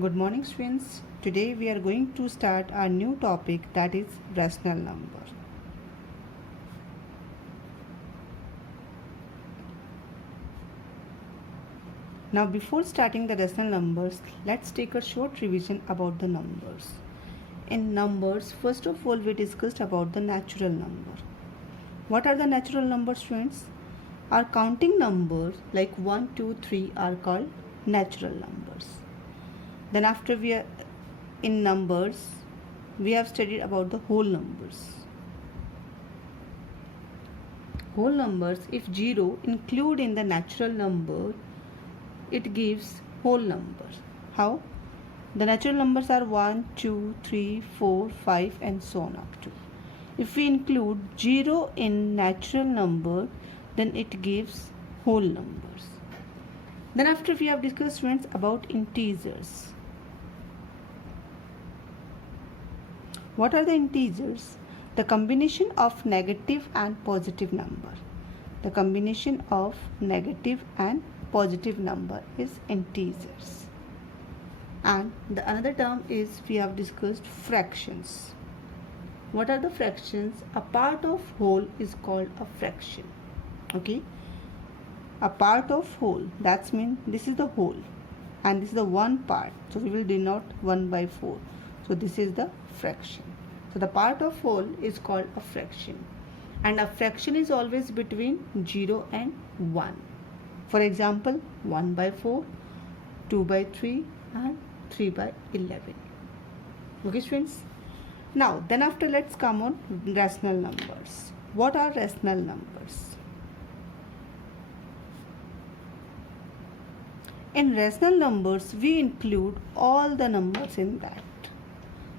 Good morning, students. Today we are going to start our new topic, that is rational number. Now before starting the rational numbers, let's take a short revision about the numbers. In numbers, first of all we discussed about the natural number. What are the natural numbers, students? Our counting numbers like 1, 2, 3 are called natural numbers. Then after we are in numbers, we have studied about the whole numbers. Whole numbers, if 0 include in the natural number, it gives whole number. How? The natural numbers are 1, 2, 3, 4, 5 and so on up to. If we include 0 in natural number, then it gives whole numbers. Then after we have discussed, students, about integers. What are the integers? The combination of negative and positive number. The combination of negative and positive number is integers. And the another term is we have discussed fractions. What are the fractions? A part of whole is called a fraction. Okay? A part of whole, that means this is the whole and this is the one part. So we will denote 1 by 4. So this is the fraction. So the part of whole is called a fraction. And a fraction is always between 0 and 1. For example, 1 by 4, 2 by 3 and 3 by 11. Okay, students? Now, then after let's come on rational numbers. What are rational numbers? In rational numbers, we include all the numbers in that.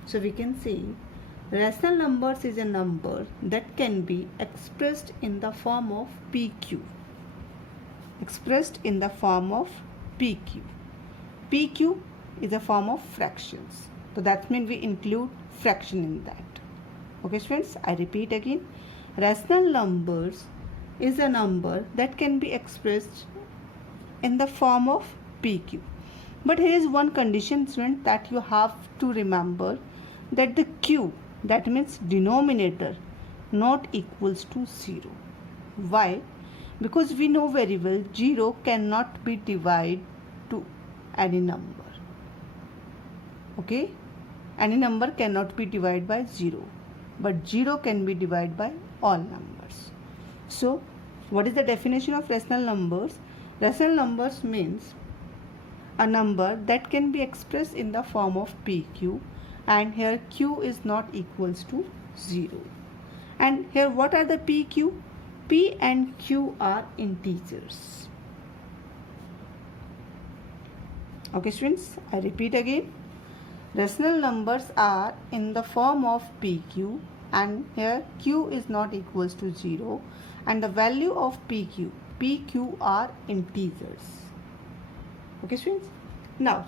So we can say rational numbers is a number that can be expressed in the form of PQ. Expressed in the form of PQ. PQ is a form of fractions. So that means we include fraction in that. Okay, friends, I repeat again. Rational numbers is a number that can be expressed in the form of PQ. But here is one condition, student, that you have to remember, that the Q, that means denominator, not equals to 0. Why? Because we know very well 0 cannot be divided to any number. Okay? Any number cannot be divided by 0. But 0 can be divided by all numbers. So, what is the definition of rational numbers? Rational numbers means a number that can be expressed in the form of PQ, and here Q is not equals to 0. And here what are the PQ? P and Q are integers. Okay, students, I repeat again. Rational numbers are in the form of PQ, and here Q is not equals to 0, and the value of PQ are integers. Okay, students. Now,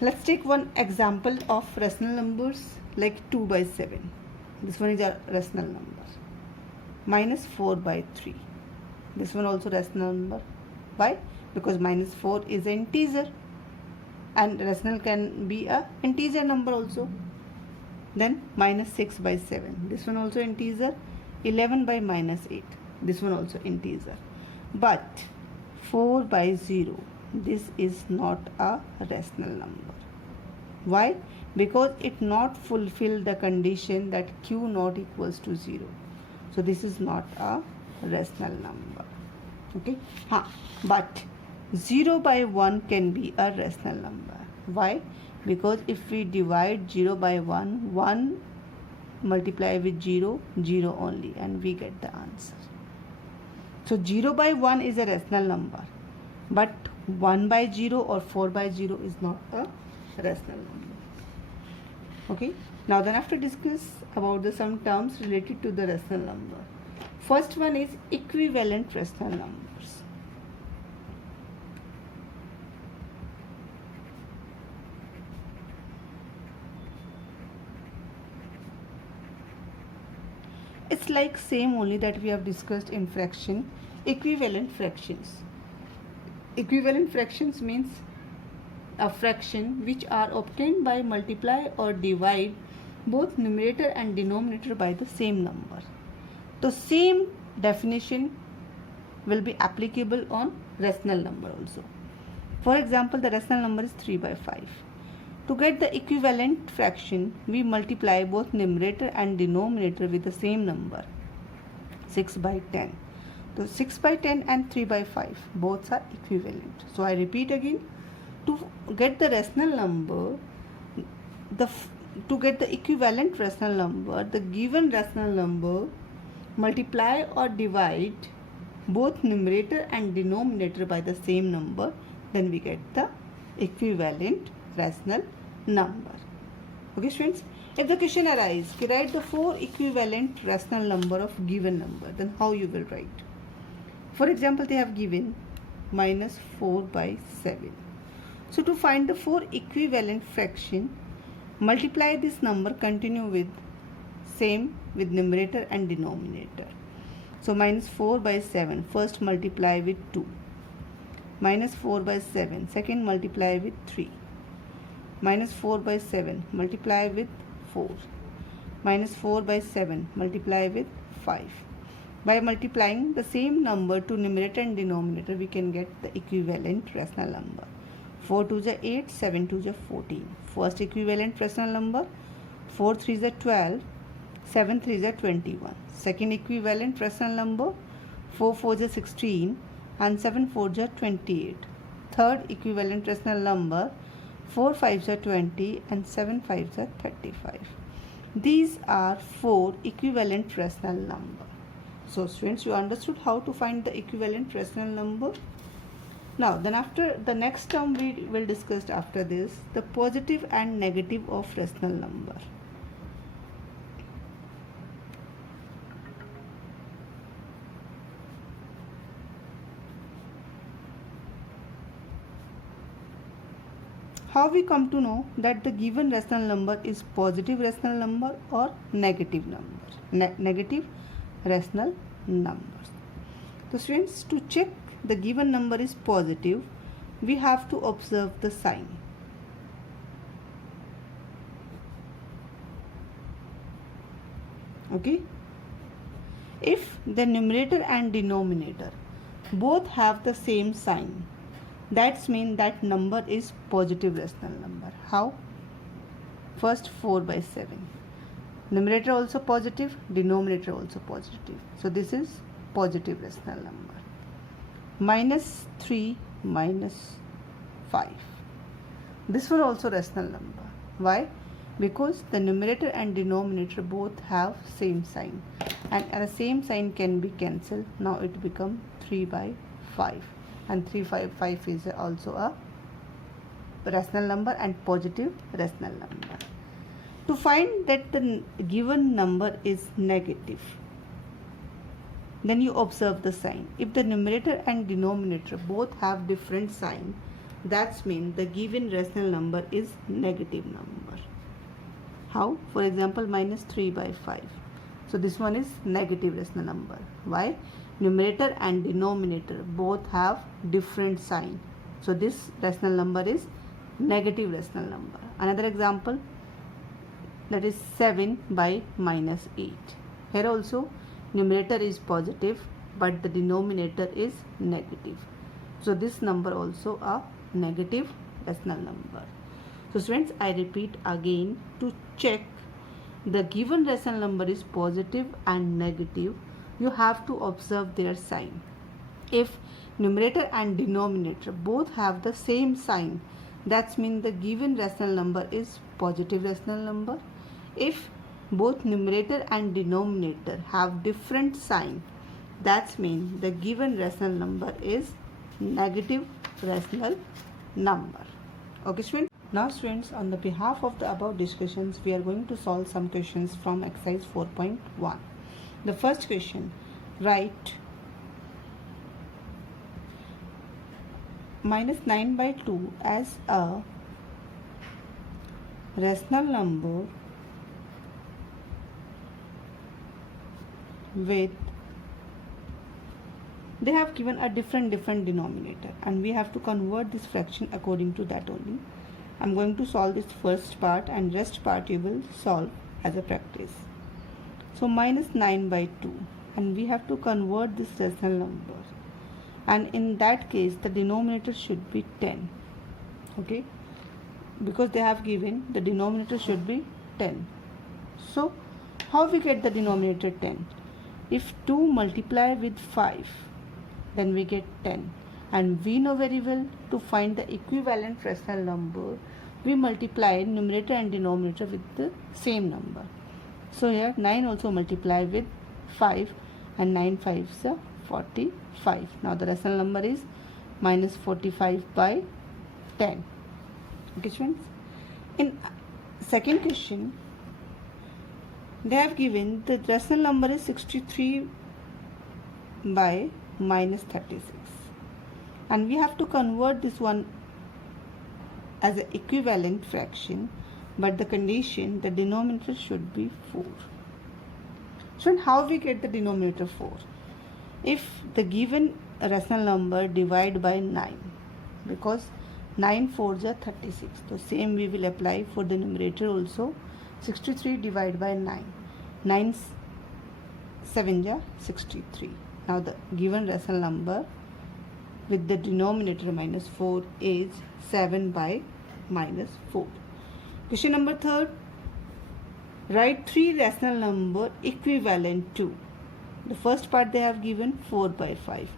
let's take one example of rational numbers like 2 by 7. This one is a rational number. Minus 4 by 3. This one also rational number. Why? Because minus 4 is an integer. And rational can be a integer number also. Then minus 6 by 7. This one also integer. 11 by minus 8. This one also integer. But 4 by 0. This is not a rational number. Why? Because it not fulfill the condition that Q not equals to 0. So this is not a rational number. Okay? But 0 by 1 can be a rational number. Why? Because if we divide 0 by 1, 1 multiply with 0, 0 only, and we get the answer. So 0 by 1 is a rational number. But 1 by 0 or 4 by 0 is not a rational number. Okay. Now then after discuss about some terms related to the rational number. First one is equivalent rational numbers. It's like same only that we have discussed in fraction, equivalent fractions. Equivalent fractions means a fraction which are obtained by multiply or divide both numerator and denominator by the same number. So same definition will be applicable on rational number also. For example, the rational number is 3 by 5. To get the equivalent fraction, we multiply both numerator and denominator with the same number, 6 by 10. So 6 by 10 and 3 by 5 both are equivalent. So I repeat again, to get the rational number, to get the equivalent rational number, the given rational number, multiply or divide both numerator and denominator by the same number, then we get the equivalent rational number. Okay students, if the question arises, write the 4 equivalent rational number of given number, then how you will write? For example, they have given minus 4 by 7. So to find the 4 equivalent fraction, multiply this number, continue with same with numerator and denominator. So minus 4 by 7, first multiply with 2. Minus 4 by 7, second multiply with 3. Minus 4 by 7, multiply with 4. Minus 4 by 7, multiply with 5. By multiplying the same number to numerator and denominator, we can get the equivalent rational number. 4 2 is 8, 7 2 is 14. First equivalent rational number, 4 3 is 12, 7 3 is 21. Second equivalent rational number, 4 4 is 16 and 7 4 is 28. Third equivalent rational number, 4 5 is 20 and 7 5 is 35. These are 4 equivalent rational number. So students, you understood how to find the equivalent rational number. Now then, after the next term we will discuss after this, the positive and negative of rational number. How we come to know that the given rational number is positive rational number or negative number? Negative rational numbers. So students, to check the given number is positive, we have to observe the sign. Okay, if the numerator and denominator both have the same sign, that means that number is positive rational number. How? First, 4 by 7. Numerator also positive, denominator also positive. So this is positive rational number. Minus 3 minus 5. This one also rational number. Why? Because the numerator and denominator both have same sign, and the same sign can be cancelled. Now it becomes 3 by 5, and 3 5 is also a rational number and positive rational number. To find that the given number is negative, then you observe the sign. If the numerator and denominator both have different sign, that means the given rational number is negative number. How? For example, minus 3 by 5. So this one is negative rational number. Why? Numerator and denominator both have different sign. So this rational number is negative rational number. Another example, that is 7 by minus 8. Here also numerator is positive but the denominator is negative. So this number also a negative rational number. So students, I repeat again, to check the given rational number is positive and negative, you have to observe their sign. If numerator and denominator both have the same sign, that means the given rational number is positive rational number. If both numerator and denominator have different sign, that means the given rational number is negative rational number. Okay students. Now students, on the behalf of the above discussions, we are going to solve some questions from exercise 4.1. The first question, write minus 9 by 2 as a rational number with they have given a different denominator, and we have to convert this fraction according to that only. I'm going to solve this first part, and rest part you will solve as a practice. So minus 9 by 2, and we have to convert this rational number, and in that case the denominator should be 10. Okay, because they have given the denominator should be 10. So how we get the denominator 10? If 2 multiply with 5, then we get 10, and we know very well to find the equivalent rational number we multiply numerator and denominator with the same number. So here 9 also multiply with 5, and 9 5s are 45. Now the rational number is minus 45 by 10. Okay friends, in second question they have given the rational number is 63 by minus 36, and we have to convert this one as an equivalent fraction, but the condition the denominator should be 4. So how we get the denominator 4? If the given rational number divide by 9, because 9 4s are 36, so same we will apply for the numerator also. 63 divided by 9, 9 7s are 63. Now the given rational number with the denominator minus 4 is 7 by minus 4. Question number 3. Write 3 rational number equivalent to. The first part they have given 4 by 5.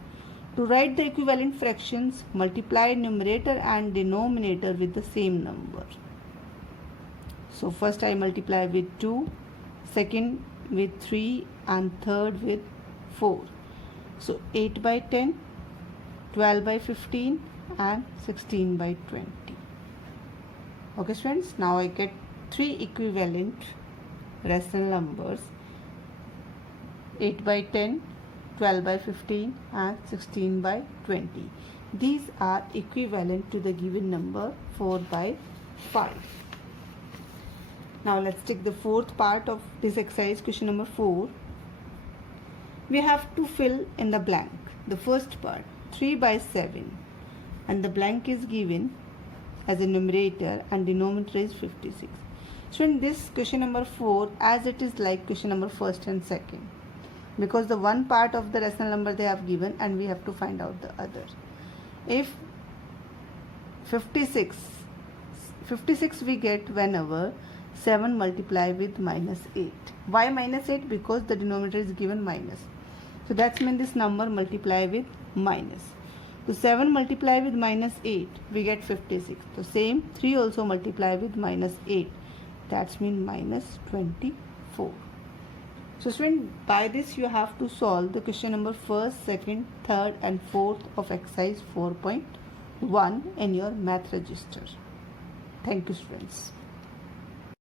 To write the equivalent fractions, multiply numerator and denominator with the same number. So first I multiply with 2, second with 3, and third with 4. So 8 by 10, 12 by 15, and 16 by 20. Okay friends, now I get 3 equivalent rational numbers: 8 by 10, 12 by 15, and 16 by 20. These are equivalent to the given number 4 by 5. Now let's take the fourth part of this exercise, question number 4. We have to fill in the blank. The first part, 3 by 7, and the blank is given as a numerator and denominator is 56. So in this question number 4, as it is like question number first and second, because the one part of the rational number they have given and we have to find out the other. If 56 we get whenever 7 multiply with minus 8. Why minus 8? Because the denominator is given minus. So that's mean this number multiply with minus. So 7 multiply with minus 8, we get 56. So same 3 also multiply with minus 8. That's mean minus 24. So student, by this you have to solve the question number 1st, 2nd, 3rd and 4th of exercise 4.1 in your math register. Thank you students.